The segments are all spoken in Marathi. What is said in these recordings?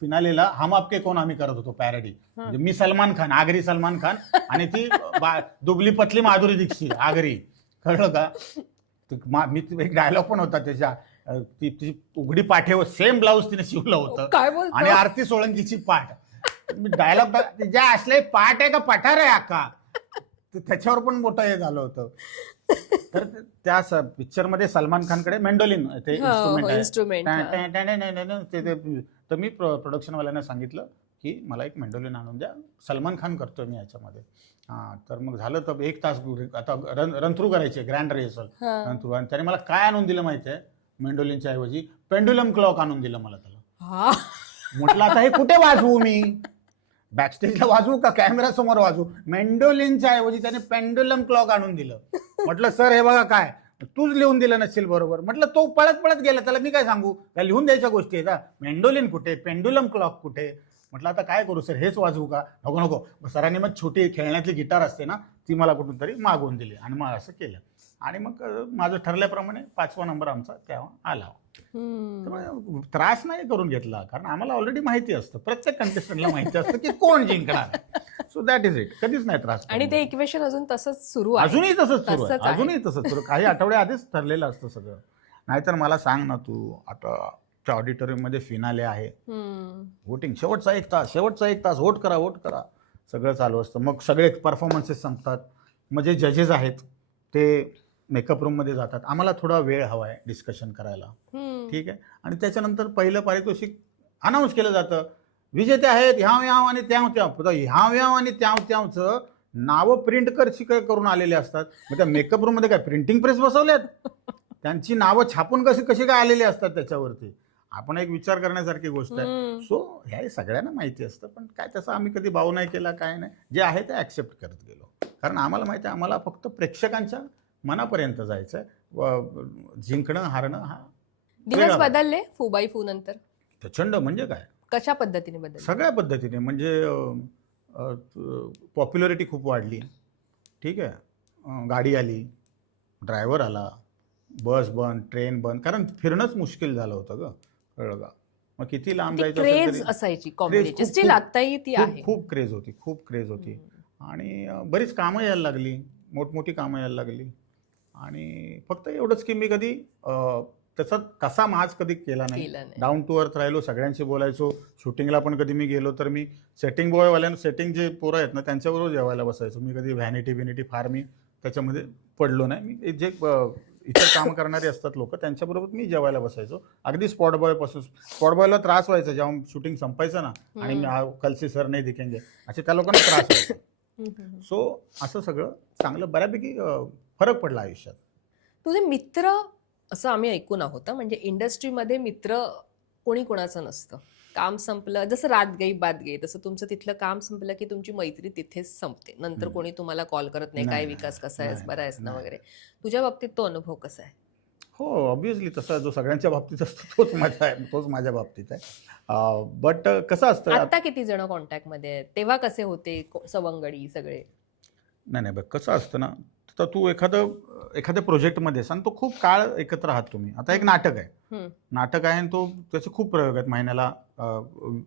फिनालेला हम आपके कौन आम्ही करत होतो पॅरडी. म्हणजे मी सलमान खान, आगरी सलमान खान आणि ती दुबली पतली माधुरी दीक्षित आगरी, कळलं का. मी एक डायलॉग पण होता त्याच्या, ती उघडी पाठेवर सेम ब्लाऊज तिने शिवलं होतं काय बोलतो? आणि आरती सोळंकीची पाठ. डायलॉग ज्या असले पाठ आहे का पठार आहे अक्का, त्याच्यावर पण मोठं हे झालं होतं. तर त्या पिक्चरमध्ये सलमान खानकडे मेंडोलिन ते इन्स्ट्रुमेंट तर मी प्रोडक्शनवाल्यांना सांगितलं की मला एक मेंडोलिन आणून द्या, सलमान खान करतोय मी याच्यामध्ये. हा, तर मग झालं तर 1 तास आता रन थ्रू करायचे, ग्रँड रिहर्सल रन थ्रू. आणि त्याने मला काय आणून दिलं माहितीये, मेंडोलिनच्या ऐवजी पेंडुलम क्लॉक आणून दिलं मला. त्याला म्हटलं आता हे कुठे वाजवू मी, बॅकस्टेजला वाजवू का कॅमेरा समोर वाजवू. मेंडोलिनच्या ऐवजी त्याने पेंडुलम क्लॉक आणून दिलं. म्हटलं सर हे बघा काय, तूच लिहून दिलं नसेल बरोबर. म्हटलं तो पळत पळत गेला, त्याला मी काय सांगू, काय लिहून द्यायच्या गोष्टी आहेत का. मेंडोलिन कुठे, पेंडुलम क्लॉक कुठे. म्हटलं आता काय करू सर, हेच वाजवू का. नको नको. सरांनी मग छोटी खेळण्यातली गिटार असते ना, ती मला कुठून तरी मागवून दिली आणि मग असं केलं. आणि मग माझं ठरल्याप्रमाणे 5वा नंबर आमचा तेव्हा आला. त्यामुळे त्रास नाही करून घेतला, कारण आम्हाला ऑलरेडी माहिती असतं, प्रत्येक कंटेस्टंटला माहिती असतं की कोण जिंकणार. So that is it. कधीच नाही त्रास. आणि ते इक्वेशन अजून तसंच सुरू आहे, अजूनही तसंच सुरू आहे, तसंच आहे. अजूनही तसंच सुरू. काही आठवडे आधीच ठरलेलं असतं सगळं. नाहीतर मला सांग ना तू, आता ऑडिटोरियम मध्ये फिनाले आहे, वोटिंग शेवटचा 1 तास वोट करा सगळं चालू असतं. मग सगळे परफॉर्मन्सेस संपतात. मग जे जजेस आहेत ते मेकअप रूम मध्ये जातात, आम्हाला थोडा वेळ हवा आहे डिस्कशन करायला, ठीक आहे. आणि त्याच्यानंतर पहिलं पारितोषिक अनाऊन्स केलं जातं, विजेते आहेत ह्याव आणि ह्याव आणि त्यावचं नावं प्रिंट करून आलेले असतात. मग त्या मेकअप रूम मध्ये काय प्रिंटिंग प्रेस बसवल्यात, त्यांची नावं छापून कशी काय आलेली असतात त्याच्यावरती. आपण एक विचार करण्यासारखी गोष्ट आहे. सो ह्या सगळ्यांना माहिती असतं, पण काय तसं आम्ही कधी बाऊ नाही केला, काय नाही. जे आहे ते ऍक्सेप्ट करत गेलो, कारण आम्हाला माहिती आहे आम्हाला फक्त प्रेक्षकांच्या मनापर्यंत जायचंय. जिंकणं हारणं हा दिवस बदलले फू बाय फू नंतर प्रचंड. म्हणजे काय, कशा पद्धतीने बदलले? सगळ्या पद्धतीने. म्हणजे पॉप्युलरिटी खूप वाढली, ठीक आहे. गाडी आली, ड्रायव्हर आला, बस बंद, ट्रेन बंद, कारण फिरणंच मुश्किल झालं होतं ग, कळलं का. मग किती लांब जायचं क्रेज असायची कॉमेडीची, स्टील आताही ती आहे. खूप क्रेज होती. आणि बरीच कामं यायला लागली, मोठमोठी कामं यायला लागली. आणि फक्त एवढंच की मी कधी त्याचा कसा माज कधी केला नाही. डाऊन टू अर्थ राहिलो, सगळ्यांशी बोलायचो. शूटिंगला पण कधी मी गेलो तर मी सेटिंग बॉयवाल्यांना, सेटिंग जे पोरं आहेत ना त्यांच्याबरोबर जेवायला बसायचो. मी कधी व्हॅनिटी फार मी त्याच्यामध्ये पडलो नाही. मी जे इतर काम करणारे असतात लोक, त्यांच्याबरोबर मी जेवायला बसायचो. अगदी स्पॉट बॉयला त्रास व्हायचा जेव्हा शूटिंग संपायचं ना, आणि कलसी सर नाही दिखेंगे असे त्या लोकांना त्रास व्हायचा. सो असं सगळं चांगलं बऱ्यापैकी फरक पडला आयुष्यात. तुझे मित्र असं आम्ही ऐकून आहोत, म्हणजे इंडस्ट्रीमध्ये मित्र कोणी कोणाचं नसतं. काम संपलं, जसं रात गई बात गई, तसं तुमचं तिथलं काम संपलं की तुमची मैत्री तिथेच संपते. नंतर कोणी तुम्हाला कॉल करत नाही, काय विकास कसा आहेस, बरा आहेस ना वगैरे. तुझ्या बाबतीत तो अनुभव कसा आहे? हो, ऑब्व्हियसली तसा जो सगळ्यांच्या बाबतीत असतो तोच माझ्या बाबतीत आहे. बट कसं असतं, आता किती जण कॉन्टॅक्टमध्ये आहेत, तेव्हा कसे होते सवंगडी सगळे? नाही बघ कसं असतं ना, तर तू एखाद्या प्रोजेक्टमध्ये सांग, तो खूप काळ एकत्र आहात तुम्ही. आता एक नाटक आहे आणि त्याचे खूप प्रयोग आहेत, महिन्याला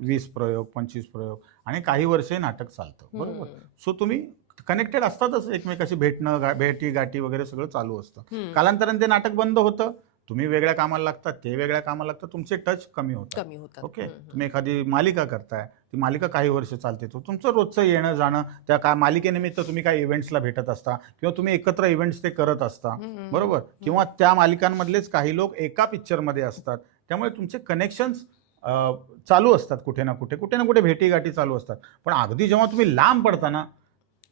20 प्रयोग 25 प्रयोग, आणि काही वर्षे नाटक चालतं, बरोबर. सो तुम्ही कनेक्टेड असतातच एकमेकाशी, भेटी गाठी वगैरे सगळं चालू असतं. कालांतराने ते नाटक बंद होतं, तुम्ही वेगळ्या कामाला लागतात, ते वेगळ्या कामाला लागतात, तुमचे टच कमी होतात. ओके, तुम्ही एखादी मालिका करताय, ती मालिका काही वर्ष चालते, तो तुमचं रोजचं येणं जाणं, त्या मालिकेनिमित्त तुम्ही काही इव्हेंट्सला भेटत असता, किंवा तुम्ही एकत्र इव्हेंट्स ते करत असता, बरोबर. किंवा त्या मालिकांमधलेच काही लोक एका पिक्चरमध्ये असतात, त्यामुळे तुमचे कनेक्शन्स चालू असतात, कुठे ना कुठे भेटी गाठी चालू असतात. पण अगदी जेव्हा तुम्ही लांब पडता ना,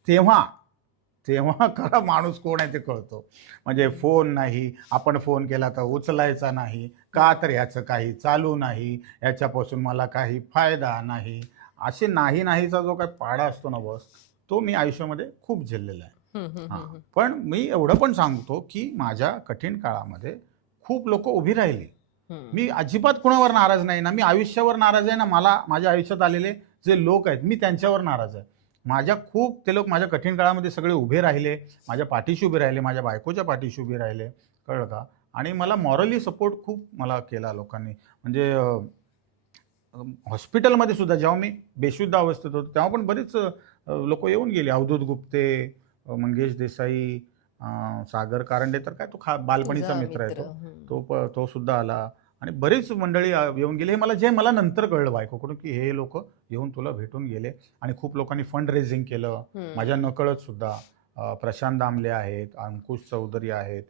तेव्हा खरा माणूस कोण आहे ते कळतो. म्हणजे फोन नाही, आपण फोन केला तर उचलायचा नाही का, तर ह्याचं काही चालू नाही, ह्याच्यापासून मला काही फायदा नाही, असे नाहीचा जो काही पाडा असतो ना बॉस, तो मी आयुष्यामध्ये खूप झेललेला आहे. पण मी एवढं पण सांगतो की माझ्या कठीण काळामध्ये खूप लोक उभी राहिली. मी अजिबात कुणावर नाराज नाही ना, मी आयुष्यावर नाराज आहे ना, माझ्या आयुष्यात आलेले जे लोक आहेत मी त्यांच्यावर नाराज आहे. ते लोक माझ्या कठीण काळामध्ये सगळे उभे राहिले, माझ्या पाठीशी उभे राहिले, माझ्या बायकोच्या पाठीशी उभे राहिले, कळलं का. आणि मला मॉरली सपोर्ट खूप मला केला लोकांनी. म्हणजे हॉस्पिटलमध्ये सुद्धा जेव्हा मी बेशुद्ध अवस्थेत होतो तेव्हा पण बरीच लोक येऊन गेले. अवधूत गुप्ते, मंगेश देसाई, सागर कारंडे तर काय तो बालपणीचा तुझा मित्र आहे मित्र. तो सुद्धा आला आणि बरीच मंडळी येऊन गेले. हे मला नंतर कळलं बायकोकडून की हे लोक येऊन तुला भेटून गेले आणि खूप लोकांनी फंड रेझिंग केलं माझ्या नकळत सुद्धा. प्रशांत दामले आहेत, अंकुश चौधरी आहेत,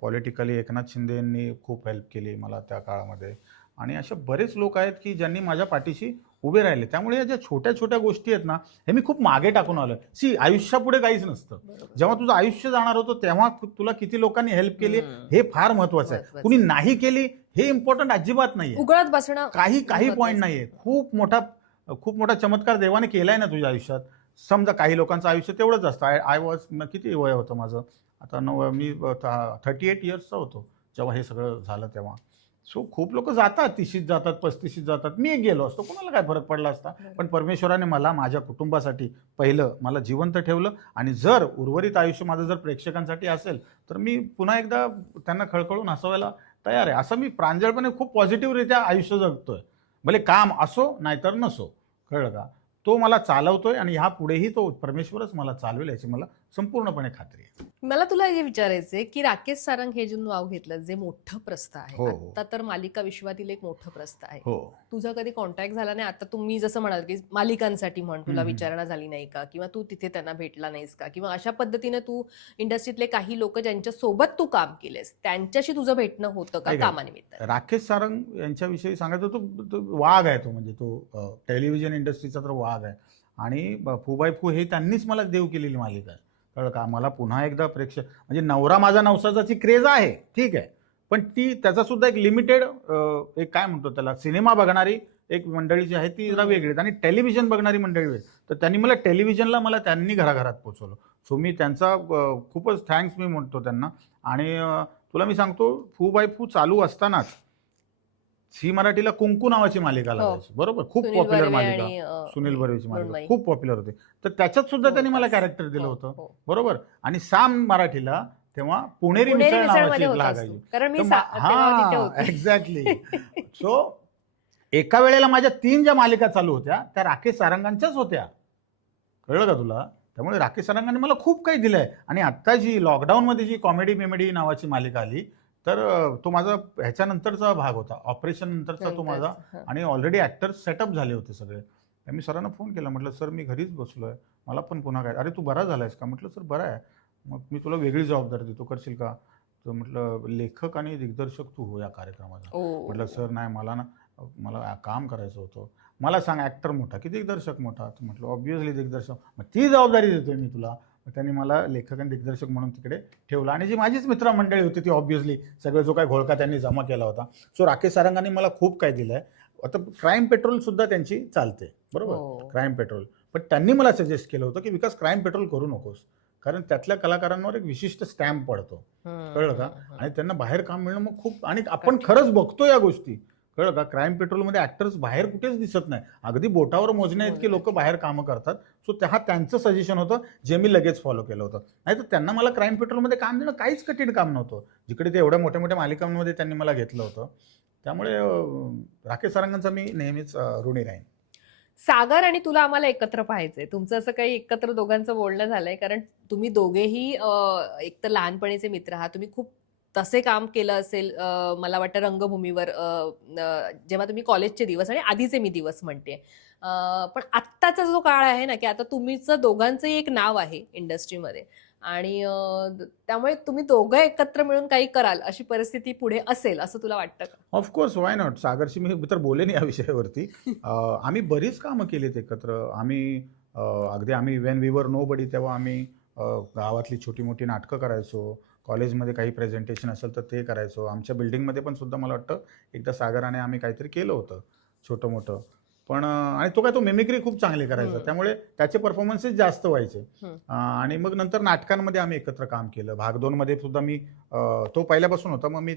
पॉलिटिकली एकनाथ शिंदे यांनी खूप हेल्प केली मला त्या काळामध्ये आणि असे बरेच लोक आहेत की ज्यांनी माझ्या पाठीशी उभे राहिले. त्यामुळे या ज्या छोट्या छोट्या गोष्टी आहेत ना हे मी खूप मागे टाकून आलोय. आयुष्यापुढे काहीच नसतं. जेव्हा तुझं आयुष्य जाणार होतं तेव्हा तुला किती लोकांनी हेल्प केली हे फार महत्वाचं आहे. कुणी नाही केली हे इम्पॉर्टंट अजिबात नाहीये. उघडत बसणं काही पॉईंट नाहीये. खूप मोठा चमत्कार देवाने केलाय ना तुझ्या आयुष्यात. समजा काही लोकांचं आयुष्य तेवढंच असतं. आय वॉज किती वय होतं माझं आता मी 38 इयर्सचा होतो जेव्हा हे सगळं झालं तेव्हा. सो खूप लोक जातात, 30शीत जातात, 35शीत जातात. मी एक गेलो असतो, कोणाला काय फरक पडला असता. पण परमेश्वराने मला माझ्या कुटुंबासाठी पहिलं मला जिवंत ठेवलं आणि जर उर्वरित आयुष्य माझं जर प्रेक्षकांसाठी असेल तर मी पुन्हा एकदा त्यांना खळखळून हसवायला तयार आहे. असं मी प्रांजळपणे खूप पॉझिटिव्हरित्या आयुष्य जगतोय. भले काम असो नाहीतर नसो. कळलं का? तो मला चालवतोय आणि ह्या पुढेही तो परमेश्वरच मला चालवेल याची मला संपूर्णपणे खात्री आहे. मला तुला हे विचारायचंय की राकेश सारंग हे जे नाव घेतलं जे मोठं प्रस्थ आहे, आता तर मालिका विश्वातील एक मोठं प्रस्थ आहे. तुझा कधी कॉन्टॅक्ट झाला नाही? आता तुम्ही जसं म्हणाल की मालिकांसाठी म्हण, तुला विचारणा झाली नाही का, किंवा तू तिथे त्यांना भेटला नाहीस का, किंवा अशा पद्धतीने तू इंडस्ट्रीतले काही लोक ज्यांच्या सोबत तू काम केलेस त्यांच्याशी तुझं भेटणं होतं का कामानिमित्त? राकेश सारंग यांच्याविषयी सांगायचं तो वाघ आहे. तो म्हणजे तो टेलिव्हिजन इंडस्ट्रीचा तर वाघ आहे आणि फू बाय फू हे त्यांनीच मला देव केलेली मालिका आहे. कळलं का? मला पुन्हा एकदा म्हणजे नवरा माझा नवसाची क्रेज आहे, ठीक आहे, पण त्याचा सुद्धा एक लिमिटेड एक काय म्हणतो त्याला सिनेमा बघणारी एक मंडळी जी आहे ती जरा वेगळी आणि टेलिव्हिजन बघणारी मंडळी वेगळी. तर त्यांनी मला टेलिव्हिजनला त्यांनी घराघरात पोहोचवलं. सो मी त्यांचा खूपच थँक्स मी म्हणतो त्यांना. आणि तुला मी सांगतो फू बाय फू चालू असतानाच झी मराठीला कुंकू नावाची मालिका लागायची. बरोबर, खूप पॉप्युलर मालिका, सुनील बर्वेची मालिका खूप पॉप्युलर होती. तर त्याच्यात सुद्धा त्यांनी मला कॅरेक्टर दिलं होतं. बरोबर. आणि साम मराठीला तेव्हा पुणेरी मिसळ नावाची लागायची. हा एक्झॅक्टली. सो एका वेळेला माझ्या 3 ज्या मालिका चालू होत्या त्या राकेश सारंगांच्याच होत्या. कळलं का तुला? त्यामुळे राकेश सारंगांनी मला खूप काही दिलंय. आणि आता जी लॉकडाऊनमध्ये जी कॉमेडी मेमेडी नावाची मालिका आली तर तो माझा ह्याच्यानंतरचा भाग होता, ऑपरेशन नंतरचा तो माझा. आणि ऑलरेडी ऍक्टर्स सेटअप झाले होते सगळे. मी सरांना फोन केला, म्हटलं सर मी घरीच बसलोय, मला पण पुन्हा काय. अरे तू बरा झालायस का? म्हटलं सर बरा आहे. मग मी तुला वेगळी जबाबदारी देतो, करशील का? तर म्हटलं लेखक आणि दिग्दर्शक तू हो या कार्यक्रमाचा. म्हटलं सर नाही, मला काम करायचं होतं. मला सांग ऍक्टर मोठा की दिग्दर्शक मोठा? तर म्हटलं ऑब्व्हियसली दिग्दर्शक. मग ती जबाबदारी देतोय मी तुला. त्यांनी मला लेखक आणि दिग्दर्शक म्हणून तिकडे ठेवलं. आणि जी माझीच मित्रमंडळी होती ती ऑब्व्हियसली सगळं जो काय घोळका त्यांनी जमा केला होता. सो राकेश सारंगांनी मला खूप काय दिलंय. आता क्राईम पेट्रोल सुद्धा त्यांची चालते, बरोबर, क्राईम पेट्रोल. पण त्यांनी मला सजेस्ट केलं होतं की विकास क्राईम पेट्रोल करू नकोस, कारण त्यातल्या कलाकारांवर एक विशिष्ट स्टॅम्प पडतो. कळलं का? आणि त्यांना बाहेर काम मिळणं मग खूप, आणि आपण खरंच बघतो या गोष्टी. कळलं का? क्राईम पेट्रोलमध्ये ऍक्टर्स बाहेर कुठेच दिसत नाही. अगदी बोटावर मोजण्या इतके लोक बाहेर कामं करतात. सो त्यांचं सजेशन होतं जे मी लगेच फॉलो केलं होतं. नाही तर त्यांना मला क्राईम पेट्रोलमध्ये काम देणं काहीच कठीण काम नव्हतं, जिकडे ते एवढ्या मोठ्या मोठ्या मालिकांमध्ये त्यांनी मला घेतलं होतं. त्यामुळे राकेश सारंगांचा मी नेहमीच ऋणी राहीन. सागर आणि तुला आम्हाला एकत्र पाहायचंय. तुमचं असं काही एकत्र दोघांचं बोलणं झालंय? कारण तुम्ही दोघेही एक तर लहानपणीचे मित्र आहात. तुम्ही खूप तसे काम केलं असेल मला वाटतं रंगभूमीवर, जेव्हा तुम्ही कॉलेजचे दिवस आणि आधीचे मी दिवस म्हणते. पण आत्ताचा जो काळ आहे ना, की आता तुम्हीचं दोघांचंही एक नाव आहे इंडस्ट्रीमध्ये आणि त्यामुळे तुम्ही दोघं एकत्र मिळून काही कराल अशी परिस्थिती पुढे असेल असं तुला वाटतं का? Of course, why not. सागरशी मी तर बोलेन या विषयावरती. आम्ही बरीच कामं केलीत एकत्र. अगदी आम्ही वेन वी वर नोबडी तेव्हा आम्ही गावातली छोटी मोठी नाटकं करायचो. कॉलेजमध्ये काही प्रेझेंटेशन असेल तर ते करायचो. आमच्या बिल्डिंगमध्ये पण सुद्धा मला वाटतं एकदा सागराने आम्ही काहीतरी केलं होतं छोटं मोठं. पण आणि तो मिमिक्री खूप चांगली करायचा, त्यामुळे त्याचे परफॉर्मन्सेस जास्त व्हायचे. आणि मग नंतर नाटकांमध्ये आम्ही एकत्र काम केलं. भाग 2 मध्ये सुद्धा मी, तो पहिल्यापासून होता, मग मी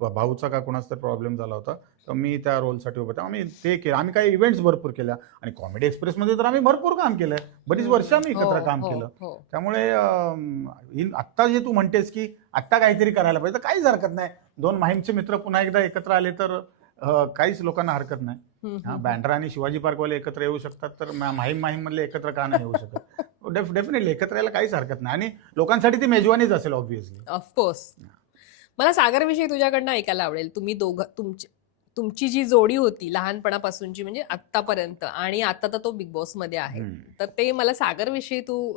भाऊचा का कोणाचा तर प्रॉब्लेम झाला होता तर मी त्या रोलसाठी उभं होतो. आम्ही ते केलं. आम्ही काही इव्हेंट्स भरपूर केल्या आणि कॉमेडी एक्सप्रेसमध्ये तर आम्ही भरपूर काम केलंय. बरीच वर्ष आम्ही एकत्र काम केलं. त्यामुळे आत्ता जे तू म्हणतेस की आत्ता काहीतरी करायला पाहिजे, तर काहीच हरकत नाही. 2 माहीमचे मित्र पुन्हा एकदा एकत्र आले तर काहीच लोकांना हरकत नाही. बँड्रा आणि शिवाजी पार्कवाले एकत्र येऊ शकतात, तर माहीम मधले एकत्र का नाही येऊ शकत? डेफिनेटली एकत्र यायला काहीच हरकत नाही, आणि लोकांसाठी ती मेजवानीच असेल ऑब्व्हियसली. ऑफकोर्स. मला सागरविषयी तुझ्याकडनं ऐकायला आवडेल. तुम्ही दोघं, तुमची जी जोडी होती लहानपणापासूनची म्हणजे आत्तापर्यंत, आणि आता तर तो बिग बॉस मध्ये आहे, तर ते मला सागरविषयी तू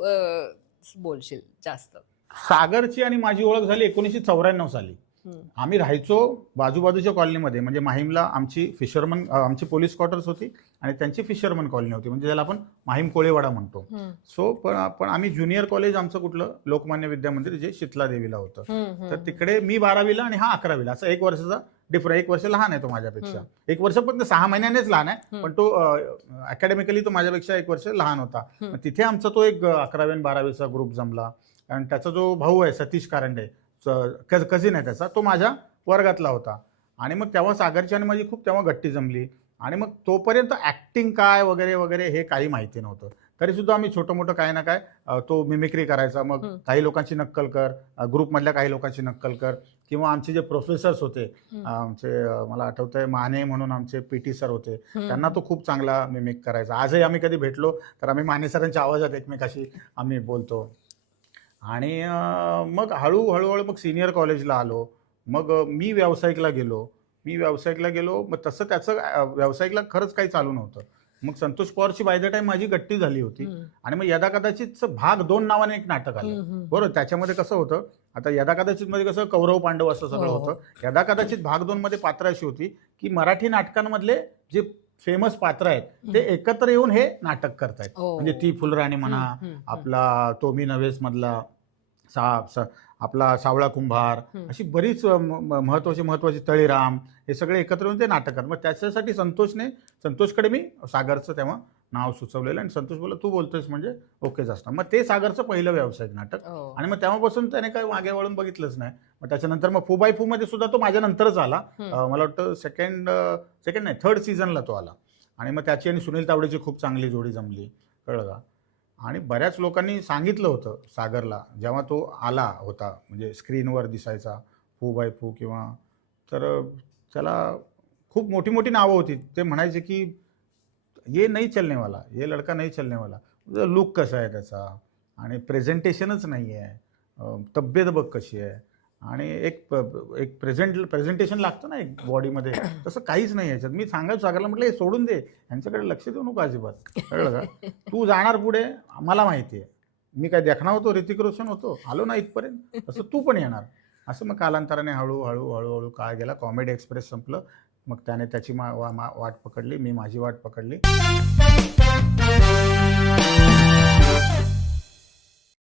बोलशील जास्त. सागरची आणि माझी ओळख झाली 1994 साली. आम्ही राहायचो बाजूबाजूच्या कॉलनीमध्ये, म्हणजे माहीमला आमची पोलीस क्वार्टर्स होती आणि त्यांची फिशरमन कॉलनी होती, म्हणजे ज्याला आपण माहीम कोळेवाडा म्हणतो. सो पण आम्ही ज्युनियर कॉलेज आमचं कुठलं लोकमान्य विद्या मंदिर जे शीतला देवीला होतं, तर तिकडे मी 12वीला आणि हा 11वीला, असं 1 वर्षाचा डिफरंट. 1 वर्ष लहान आहे तो माझ्यापेक्षा, 1 वर्ष पण 6 महिन्यानेच लहान आहे, पण तो अकॅडमिकली तो माझ्यापेक्षा 1 वर्ष लहान होता. तिथे आमचा तो एक 11वी आणि 12वीचा ग्रुप जमला, आणि त्याचा जो भाऊ आहे सतीश कारंडे, कझिन आहे त्याचा, तो माझ्या वर्गातला होता. आणि मग तेव्हा सागरची आणि माझी खूप तेव्हा गट्टी जमली. आणि मग तोपर्यंत ऍक्टिंग काय वगैरे वगैरे हे काही माहिती नव्हतं, तरी सुद्धा आम्ही छोटं मोठं काय ना काय तो मिमिक्री करायचा. मग काही लोकांची नक्कल कर, ग्रुपमधल्या काही लोकांची नक्कल कर, किंवा आमचे जे प्रोफेसर्स होते आमचे, मला आठवतंय माने म्हणून आमचे पीटी सर होते, त्यांना तो खूप चांगला मिमिक करायचा. आजही आम्ही कधी भेटलो तर आम्ही माने सरांच्या आवाजात एकमेकाशी आम्ही बोलतो. आणि मग हळूहळू मग सिनियर कॉलेजला आलो, मग मी व्यावसायिकला गेलो. मग तसं त्याचं व्यावसायिकला खरंच काही चालू नव्हतं. मग संतोष पवारची बाय द टाइम माझी गट्टी झाली होती, आणि मग यदा कदाचित भाग 2 नावाने एक नाटक आलं. बरोबर, त्याच्यामध्ये कसं होतं, आता यदा कदाचित मध्ये कसं कौरव पांडव असं सगळं होतं. यदा कदाचित भाग 2 मध्ये पात्र अशी होती की मराठी नाटकांमधले जे फेमस पात्र आहेत ते एकत्र येऊन हे नाटक करतायत. म्हणजे ती फुलराणी म्हणा, आपला तो मी नव्हेच मधला आपला सावळा कुंभार, अशी बरीच महत्वाची तळीराम, हे सगळे एकत्र येऊन ते नाटक करतात. मग त्याच्यासाठी संतोषकडे मी सागरचं तेव्हा नाव सुचवलेलं, आणि संतोष बोलला तू बोलतोयस म्हणजे ओकेच असतं. मग ते सागरचं पहिलं व्यावसायिक नाटक, आणि मग तेव्हापासून त्याने काही मागे वळून बघितलंच नाही. मग त्याच्यानंतर मग 4x4 मध्ये सुद्धा तो माझ्या नंतरच आला. मला वाटतं सेकंड नाही 3rd सीझनला तो आला. आणि मग त्याची आणि सुनील तावडेची खूप चांगली जोडी जमली, कळलं का? आणि बऱ्याच लोकांनी सांगितलं होतं सागरला, जेव्हा तो आला होता म्हणजे स्क्रीनवर दिसायचा 4x4 किंवा, तर त्याला खूप मोठी मोठी नावं होती. ते म्हणायचे की ये नाही चलने वाला, ये लडका नाही चलने वाला. लुक कसा आहे त्याचा, आणि प्रेझेंटेशनच नाही आहे, तब्येत बघ कशी आहे, आणि एक प्रेझेंटेशन लागतं ना एक बॉडीमध्ये, तसं काहीच नाही याच्यात. मी सांगायचं सागरला, म्हटलं हे सोडून दे, यांच्याकडे लक्ष देऊ नको अजिबात, कळलं का? तू जाणार पुढे, मला माहिती आहे. मी काय देखणा होतो, ऋतिक रोशन होतो, आलो ना इथपर्यंत, तसं तू पण येणार. असं मग कालांतराने हळूहळू काळ गेला. कॉमेडी एक्सप्रेस संपलं, मग त्याने त्याची वाट पकडली, मी माझी वाट पकडली.